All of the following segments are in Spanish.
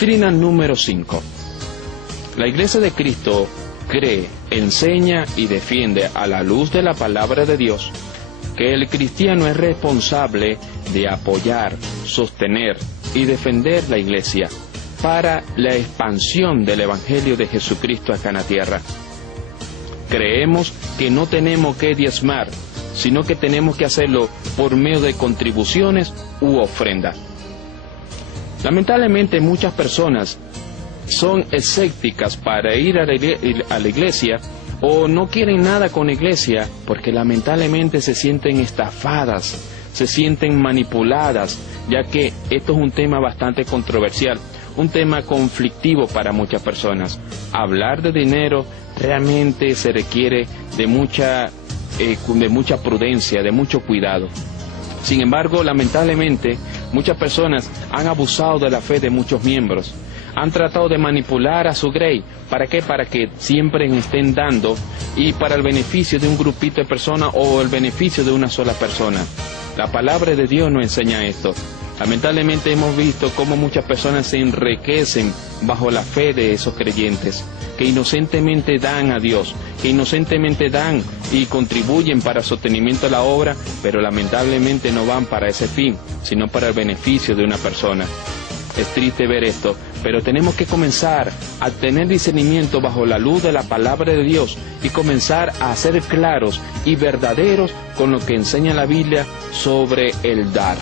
Doctrina número 5. La Iglesia de Cristo cree, enseña y defiende a la luz de la palabra de Dios que el cristiano es responsable de apoyar, sostener y defender la Iglesia para la expansión del Evangelio de Jesucristo acá en la tierra. Creemos que no tenemos que diezmar, sino que tenemos que hacerlo por medio de contribuciones u ofrenda. Lamentablemente muchas personas son escépticas para ir a la iglesia o no quieren nada con la iglesia porque lamentablemente se sienten estafadas, se sienten manipuladas, ya que esto es un tema bastante controversial, un tema conflictivo para muchas personas. Hablar de dinero realmente se requiere de mucha prudencia, de mucho cuidado. Sin embargo, lamentablemente, muchas personas han abusado de la fe de muchos miembros. Han tratado de manipular a su grey. ¿Para qué? Para que siempre estén dando y para el beneficio de un grupito de personas o el beneficio de una sola persona. La palabra de Dios nos enseña esto. Lamentablemente hemos visto cómo muchas personas se enriquecen bajo la fe de esos creyentes, que inocentemente dan a Dios, que inocentemente dan y contribuyen para el sostenimiento de la obra, pero lamentablemente no van para ese fin, sino para el beneficio de una persona. Es triste ver esto, pero tenemos que comenzar a tener discernimiento bajo la luz de la palabra de Dios y comenzar a ser claros y verdaderos con lo que enseña la Biblia sobre el dar.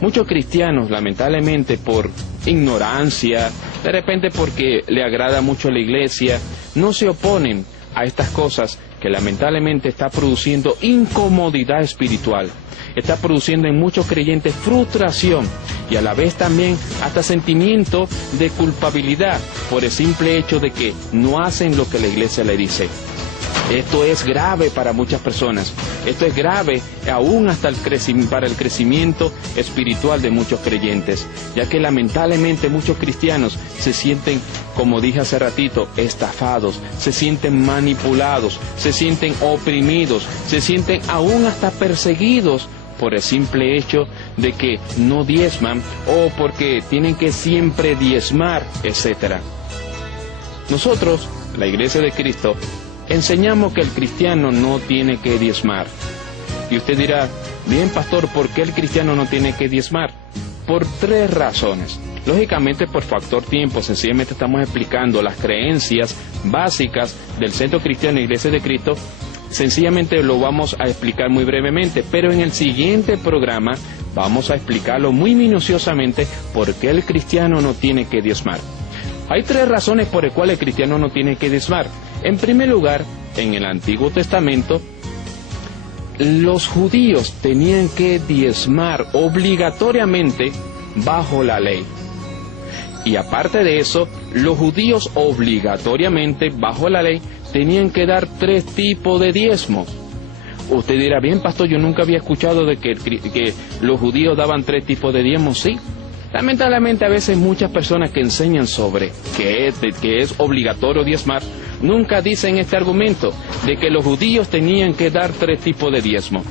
Muchos cristianos, lamentablemente por ignorancia, de repente porque le agrada mucho la iglesia, no se oponen a estas cosas que lamentablemente está produciendo incomodidad espiritual, está produciendo en muchos creyentes frustración y a la vez también hasta sentimiento de culpabilidad por el simple hecho de que no hacen lo que la iglesia le dice. Esto es grave para muchas personas, esto es grave aún hasta para el crecimiento espiritual de muchos creyentes, ya que lamentablemente muchos cristianos se sienten, como dije hace ratito, estafados, se sienten manipulados, se sienten oprimidos, se sienten aún hasta perseguidos por el simple hecho de que no diezman o porque tienen que siempre diezmar, etc. Nosotros, la Iglesia de Cristo, enseñamos que el cristiano no tiene que diezmar. Y usted dirá, bien pastor, ¿por qué el cristiano no tiene que diezmar? Por 3 razones. Lógicamente por factor tiempo, sencillamente estamos explicando las creencias básicas del Centro Cristiano Iglesia de Cristo. Sencillamente lo vamos a explicar muy brevemente, pero en el siguiente programa vamos a explicarlo muy minuciosamente por qué el cristiano no tiene que diezmar. Hay 3 razones por las cuales el cristiano no tiene que diezmar. En primer lugar, en el Antiguo Testamento, los judíos tenían que diezmar obligatoriamente bajo la ley. Y aparte de eso, los judíos obligatoriamente bajo la ley tenían que dar 3 tipos de diezmos. Usted dirá, bien pastor, yo nunca había escuchado de que los judíos daban 3 tipos de diezmos. Sí. Lamentablemente a veces muchas personas que enseñan sobre que es obligatorio diezmar, nunca dicen este argumento de que los judíos tenían que dar 3 tipos de diezmo.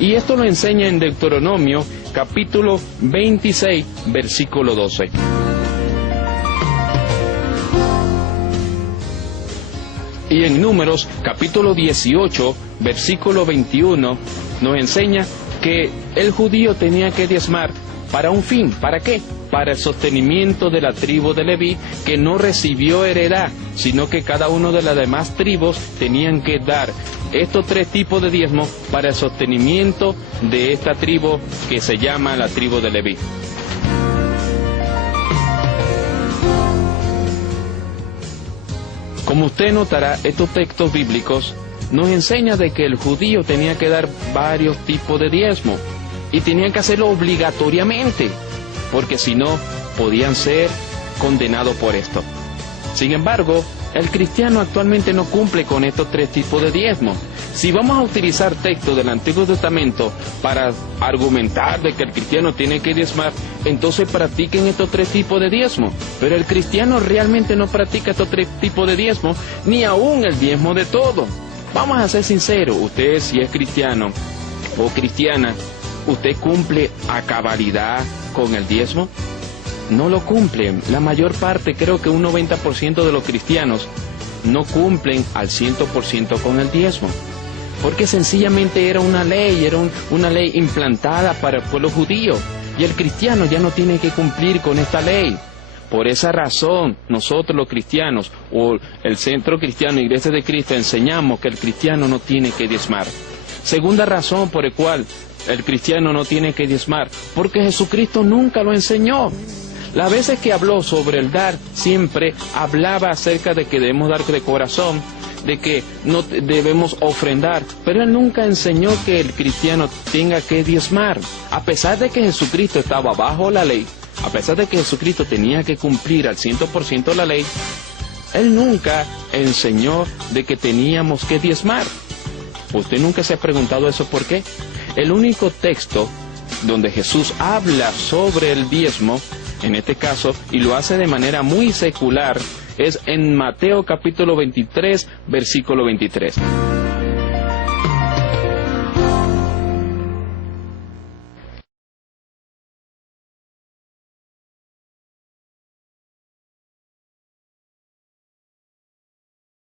Y esto lo enseña en Deuteronomio capítulo 26, versículo 12. Y en Números capítulo 18, versículo 21, nos enseña que el judío tenía que diezmar para un fin. ¿Para qué? Para el sostenimiento de la tribu de Leví, que no recibió heredad, sino que cada uno de las demás tribus tenían que dar estos 3 tipos de diezmo para el sostenimiento de esta tribu que se llama la tribu de Leví. Como usted notará, estos textos bíblicos nos enseñan de que el judío tenía que dar varios tipos de diezmo y tenían que hacerlo obligatoriamente, porque si no, podían ser condenados por esto. Sin embargo, el cristiano actualmente no cumple con estos 3 tipos de diezmo. Si vamos a utilizar textos del Antiguo Testamento para argumentar de que el cristiano tiene que diezmar, entonces practiquen estos 3 tipos de diezmo. Pero el cristiano realmente no practica estos 3 tipos de diezmo, ni aún el diezmo de todo. Vamos a ser sinceros, usted si es cristiano o cristiana, ¿usted cumple a cabalidad con el diezmo? no lo cumplen. La mayor parte, creo que un 90% de los cristianos no cumplen al 100% con el diezmo. Porque sencillamente era una ley implantada para el pueblo judío. Y el cristiano ya no tiene que cumplir con esta ley. Por esa razón, nosotros los cristianos, o el Centro Cristiano Iglesia de Cristo, enseñamos que el cristiano no tiene que diezmar. Segunda razón por la cual el cristiano no tiene que diezmar, porque Jesucristo nunca lo enseñó. Las veces que habló sobre el dar, siempre hablaba acerca de que debemos dar de corazón, de que no debemos ofrendar, pero Él nunca enseñó que el cristiano tenga que diezmar. A pesar de que Jesucristo estaba bajo la ley, a pesar de que Jesucristo tenía que cumplir al 100% la ley, Él nunca enseñó de que teníamos que diezmar. ¿Usted nunca se ha preguntado eso por qué? El único texto donde Jesús habla sobre el diezmo, en este caso, y lo hace de manera muy secular, es en Mateo capítulo 23, versículo 23.